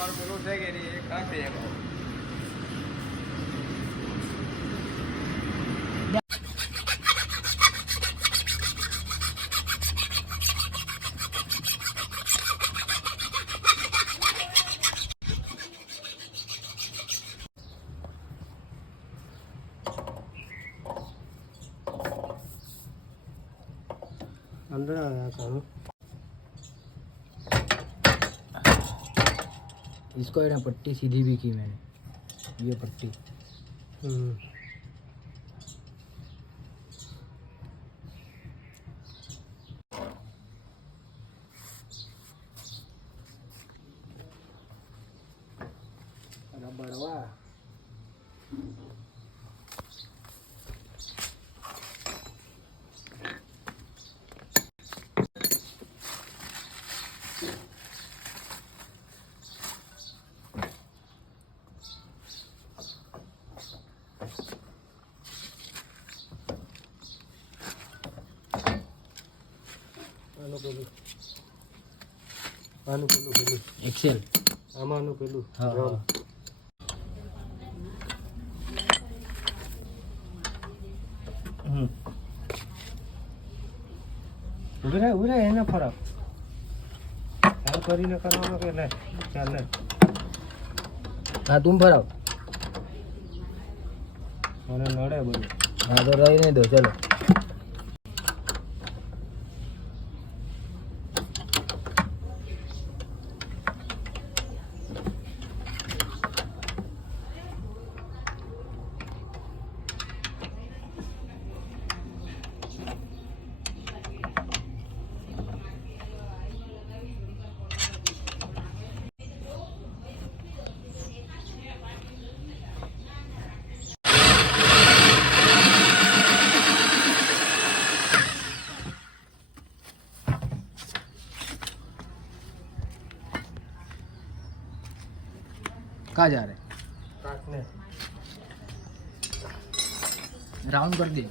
તમારું પેલું છે કે નહીં એ કાઢ દે अंदर आ गया करूँ इसको ना पट्टी सीधी भी की मैंने, ये पट्टी बड़वा આનું પેલું एक्सेल આમાંનું પેલું हाँ हाँ ઉભી રહે એના ફરક આ કરીને કરવાનો કે લે ચાલે हाँ तुम भराओ મને નડે બધું हाँ तो रहने दो चलो कहाँ जा रहे કાટને राउंड कर दिए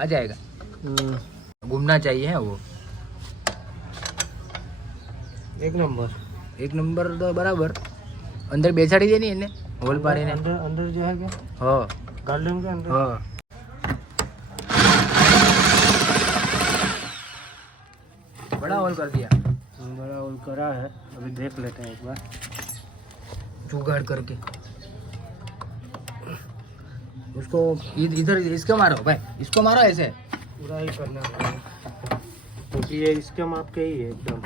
आ जाएगा घूमना चाहिए है वो એક નંબર एक नंबर तो बराबर अंदर बेसाड़ी देनी है ने होल पारी ने अंदर अंदर जो है क्या हाँ गार्डन के अंदर हाँ बड़ा होल कर दिया बड़ा होल करा है अभी देख लेते हैं एक बार जुगाड़ करके उसको इधर इसको मारो भाई इसको मारो ऐसे पूरा ही करना है क्योंकि ये इसके माप के ही है एकदम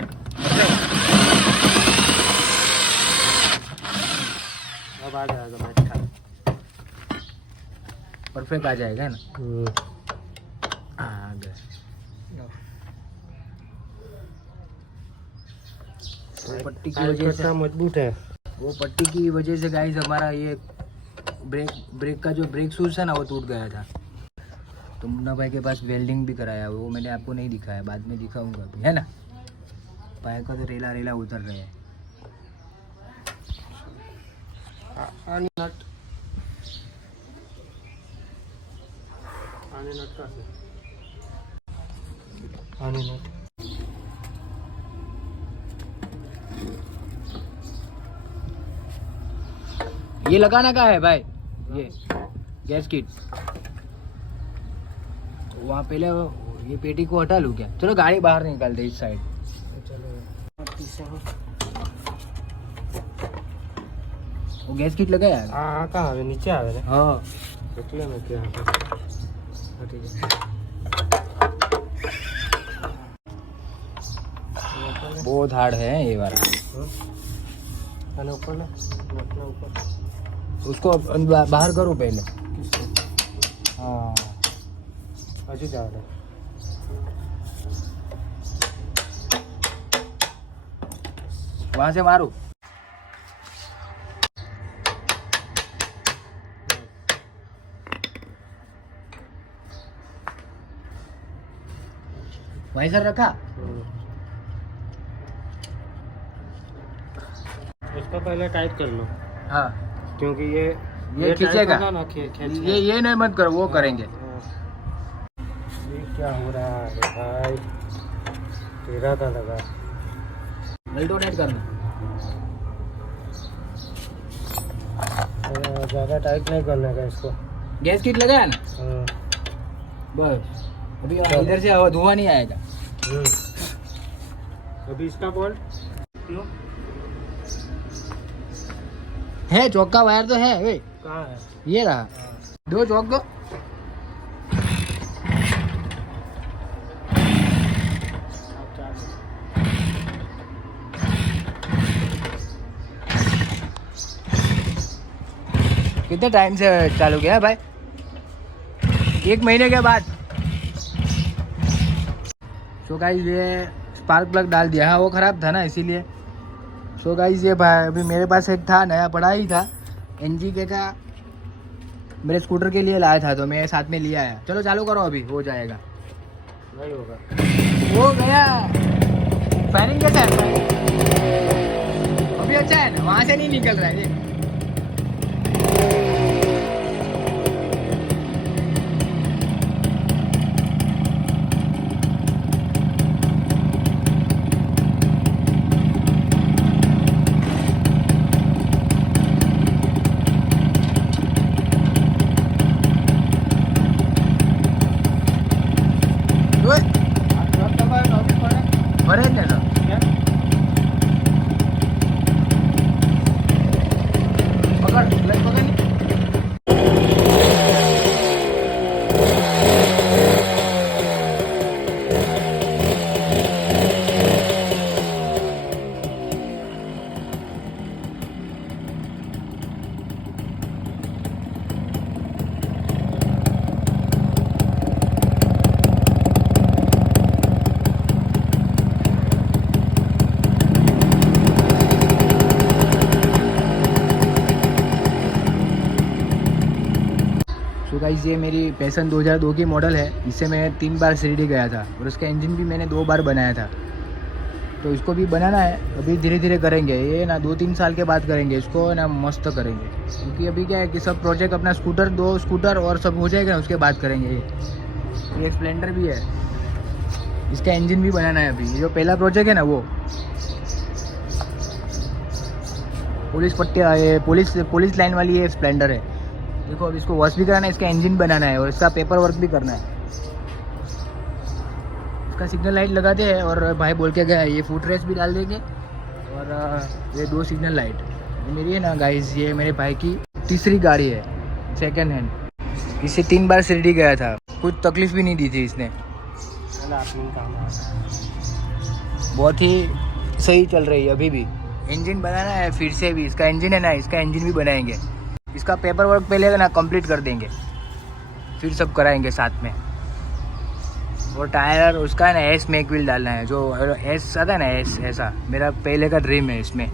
अब आ जाएगा बैठा परफेक्ट आ जाएगा ना आ गया वो पट्टी की वजह से मजबूत है वो पट्टी की वजह से गाइस हमारा ये ब्रेक का जो ब्रेक शूज है ना वो टूट गया था। तो मुन्ना भाई के पास वेल्डिंग भी कराया, वो मैंने आपको नहीं दिखाया, बाद में दिखाऊंगा अभी, है ना। पाए का तो रेला रेला उतर रहे हैं। ये लगाना का है भाई, ये गैस किट वहाँ पहले ये पेटी को हटा लूँ क्या? चलो गाड़ी बाहर निकाल दे इस साइड। चलो वो गैस किट लगाया है? हाँ कहाँ आवे नीचे आवे ने हाँ એટલે મેં ત્યાં હા ઠીક છે बहुत हार्ड है ये वाला। અને ઉપર ને મતલબ ઉપર उसको बाहर करो पहले। हाँ હજી જ આવે वहाँ से मारो। वहीं सर रखा। इसको पहले टाइट कर लो हाँ क्योंकि ये ये खींचेगा। टाइट होगा ना खींच ये नहीं मत करो, वो करेंगे। ये क्या हो रहा है भाई तेरा का लगा बेल्टो टाइट करना। ज़्यादा टाइट नहीं करने का इसको। गैस किट लगाया ना हाँ। बस। अभी इधर से हवा धुआं नहीं आएगा। अभी इसका बोल्ट क्यों है चौक का वायर तो है वे। कहाँ है ये रहा दो चौक को। कितने टाइम से चालू किया भाई? 1 महीने के बाद। सो गाइस ये स्पार्क प्लग डाल दिया है, वो ख़राब था ना इसीलिए। सो गाइस ये भाई अभी मेरे पास एक था नया पड़ा ही था NGK का, मेरे स्कूटर के लिए लाया था तो मैं साथ में लिया है। चलो चालू करो, अभी हो जाएगा। नहीं होगा हो गया। फायरिंग कैसा है? अभी अच्छा है ना, वहाँ से नहीं निकल रहा है ये। भरे ने तो पकड़ क्लच पकड़। तो गाइस ये मेरी पैसन 2002 की मॉडल है। इससे मैं 3 बार शिरडी गया था और उसका इंजन भी मैंने 2 बार बनाया था। तो इसको भी बनाना है, अभी धीरे धीरे करेंगे ये ना, 2-3 साल के बाद करेंगे इसको ना, मस्त करेंगे। क्योंकि अभी क्या है कि सब प्रोजेक्ट अपना स्कूटर 2 स्कूटर और सब हो जाएगा ना, उसके बाद करेंगे। ये स्प्लेंडर भी है, इसका इंजन भी बनाना है। अभी जो पहला प्रोजेक्ट है ना वो पुलिस पट्टिया, ये पुलिस लाइन वाली ये स्प्लेंडर है। देखो अब इसको वॉश भी कराना है, इसका इंजन बनाना है और इसका पेपर वर्क भी करना है। इसका सिग्नल लाइट लगाते हैं और भाई बोल के गया ये फुट रेस भी डाल देंगे और ये 2 सिग्नल लाइट। ये मेरी है ना गाइस, ये मेरे भाई की तीसरी गाड़ी है, सेकंड हैंड। इससे 3 बार शिरडी गया था, कुछ तकलीफ भी नहीं दी थी इसने। बहुत ही सही चल रही है अभी भी। इंजन बनाना है फिर से भी, इसका इंजन है ना, इसका इंजन भी बनाएंगे। इसका पेपर वर्क पहले ना कंप्लीट कर देंगे, फिर सब कराएंगे साथ में। और टायर उसका है ना एस मैक व्हील डालना है, जो एस आता है ना एस, ऐसा मेरा पहले का ड्रीम है इसमें।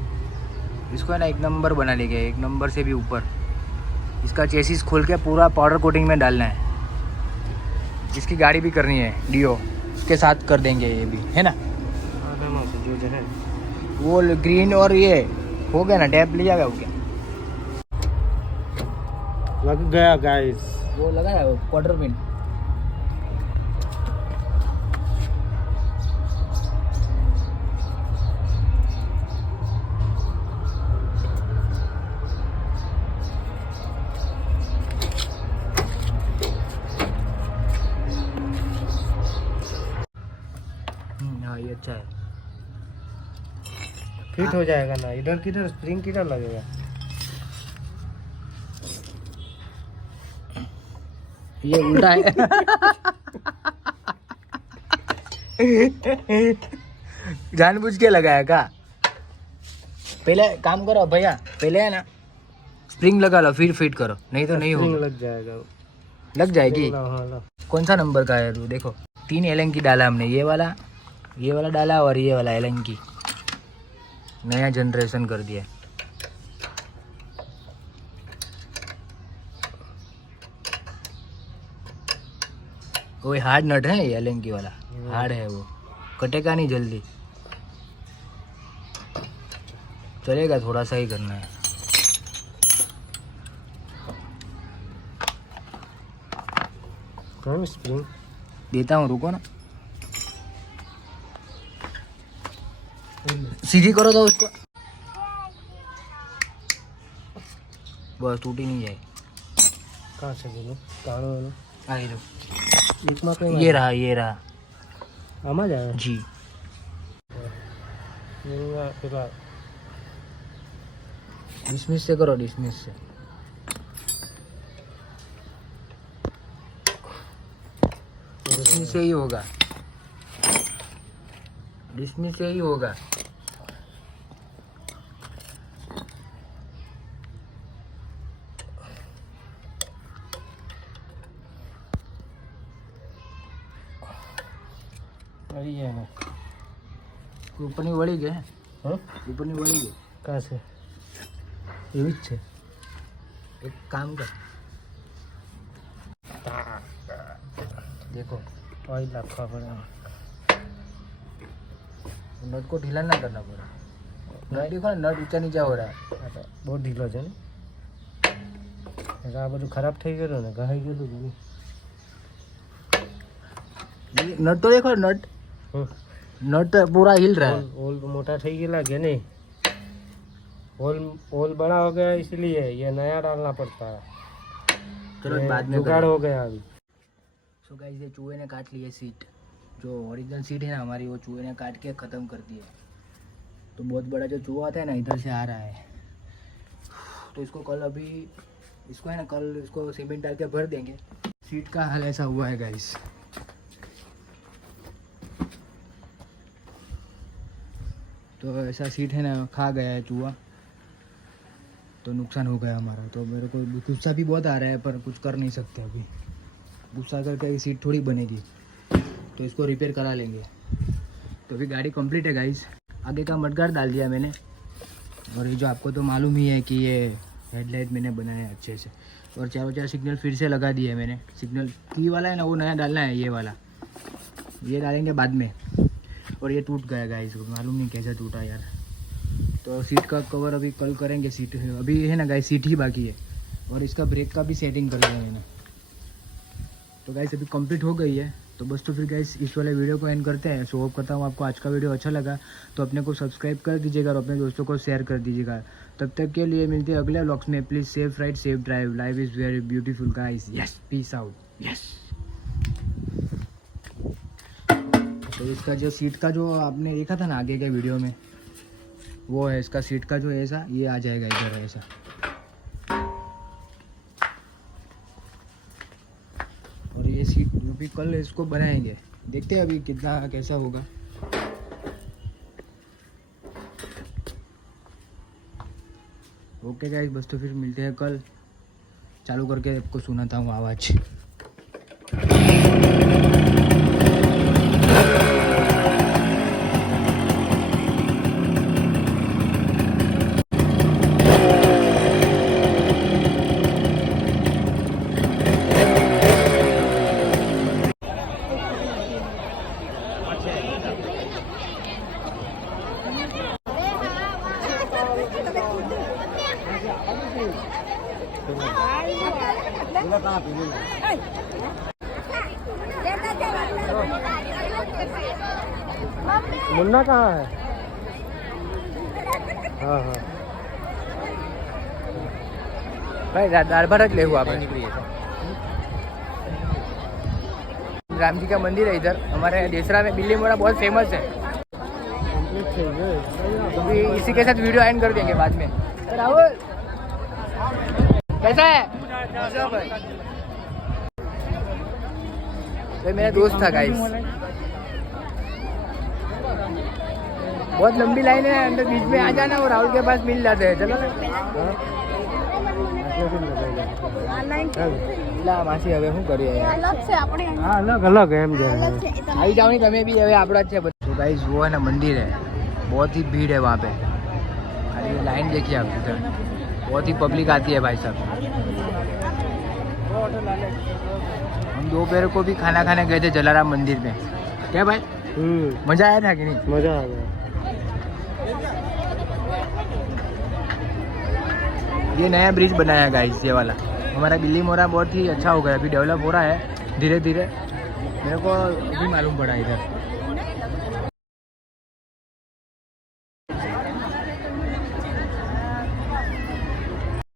इसको है ना 1 नंबर बना लेंगे, 1 नंबर से भी ऊपर। इसका चेसिस खोल के पूरा पाउडर कोटिंग में डालना है। इसकी गाड़ी भी करनी है डियो, उसके साथ कर देंगे ये भी, है ना। जो है वो ग्रीन और ये हो गया ना, टैप लिया गया, हो गया, लग गया गाइस। वो लगा है क्वार्टर पिन। हाँ ये अच्छा है, फिट हो जाएगा ना। इधर किधर स्प्रिंग किधर लगेगा? ये उल्टा है। जानबूझ के लगाया का? पहले काम करो भैया, पहले है ना स्प्रिंग लगा लो फिर फिट करो, नहीं तो नहीं होगा। लग जाएगा। लग जाएगी। हाँ, कौन सा नंबर का है? देखो 3 एलन की डाला हमने, ये वाला डाला और ये वाला एलन की। नया जनरेशन कर दिया। वो हार्ड नट है ये एलन की वाला, हार्ड है वो, कटेगा नहीं जल्दी, चलेगा, थोड़ा सा ही करना है। कौन स्प्रिंग देता हूँ, रुको ना। सीधी करो तो उसको, बस टूटी नहीं जाए। कहाँ से बोलो? कहाँ आई दो, एक माँ पे ये रहा आमा जाए जी। डिसमिस से करो, डिसमिस से। डिसमिस से ही होगा, डिसमिस से ही होगा। वही है ना, ઉપરની વળી ગઈ, हाँ ઉપરની વળી ગઈ। कहाँ से એવી જ છે। एक काम कर, देखो ऑयल रखा पड़ा। नट को ढीला ना करना पड़ा। नट देखो ना, नट ऊंचा नीचा हो रहा है। बहुत ढीलो છે ને, આ બધું ખરાબ થઈ ગયેલું ને, ઘાઈ ગયેલું છે ને। नट तो देखो, नट नट पूरा हिल रहा है। होल मोटा થઈ ગયેલા કે नहीं? होल बड़ा हो गया इसलिए ये नया डालना पड़ता है। चलो बाद में जुगाड़ हो गया अभी। सो गाइस, ये चूहे ने काट लिए सीट, जो ओरिजिनल सीट है ना हमारी, वो चूहे ने काट के ख़त्म कर दिया। तो बहुत बड़ा जो चूहा था ना, इधर से आ रहा है। तो इसको कल, अभी इसको है ना, कल इसको सीमेंट डाल के भर देंगे। सीट का हाल ऐसा हुआ है गाइस। तो ऐसा सीट है ना, खा गया है चूहा, तो नुकसान हो गया हमारा। तो मेरे को गुस्सा भी बहुत आ रहा है, पर कुछ कर नहीं सकते अभी। गुस्सा करके सीट थोड़ी बनेगी, तो इसको रिपेयर करा लेंगे। तो अभी गाड़ी कंप्लीट है गाइस। आगे का मडगार्ड डाल दिया मैंने, और ये जो आपको तो मालूम ही है कि ये हेडलाइट मैंने बनाया है अच्छे से, और चारों चार सिग्नल फिर से लगा दिए मैंने। सिग्नल की वाला है ना, वो नया डालना है, ये वाला ये डालेंगे बाद में। और ये टूट गया गाइस, मालूम नहीं कैसे टूटा यार। तो सीट का कवर अभी कल करेंगे। सीट अभी है ना गाइस, सीट ही बाकी है, और इसका ब्रेक का भी सेटिंग कर लिया मैंने। तो गाइस अभी कंप्लीट हो गई है। तो बस, तो फिर गाइस इस वाले वीडियो को एंड करते हैं। सो होप करता हूँ आपको आज का वीडियो अच्छा लगा, तो अपने को सब्सक्राइब कर दीजिएगा और अपने दोस्तों को शेयर कर दीजिएगा। तब तक के लिए मिलते हैं अगले व्लॉग्स में। Please safe ride, safe drive, life is very beautiful guys. Yes, peace out, yes. तो इसका जो सीट का जो आपने देखा था ना आगे के वीडियो में, वो है इसका सीट का जो ऐसा, ये आ जाएगा इधर ऐसा। और ये सीट भी कल इसको बनाएंगे, देखते हैं अभी कितना कैसा होगा। ओके गाइस, बस तो फिर मिलते हैं कल। चालू करके आपको सुनाता हूँ आवाज़। मुन्ना कहाँ है? हाँ हाँ भाई दाल भात ले हुआ राम जी का मंदिर है इधर हमारे देसरा में। बिल्ली मोड़ा बहुत फेमस है। तो भी इसी के साथ वीडियो एंड कर देंगे बाद में। राहुल कैसा है? ये मेरा दोस्त था गाइस। बहुत लंबी लाइन है, अंदर बीच में आ जाना और राहुल के पास मिल जाते हैं। चलो ना લા માસી હવે શું કરીએ યાર, અલગ છે આપણે હા અલગ અલગ એમ છે અલગ છે એ આવી જાओ नहीं તમે भी હવે આપણા જ છે બધું। तो गाइस वो है ना मंदिर है, बहुत ही भीड़ है वहाँ पे। अरे ये लाइन देखिए आप इधर, बहुत ही पब्लिक आती है भाई साहब। हम दोपहर को भी खाना खाने गए थे जलाराम मंदिर में। क्या भाई मजा आया था कि नहीं? मजा आ गया। ये नया ब्रिज बनाया है गाइस, ये वाला। हमारा बिल्ली मोरा बहुत ही अच्छा हो गया, अभी डेवलप हो रहा है धीरे धीरे। मेरे को भी मालूम पड़ा इधर।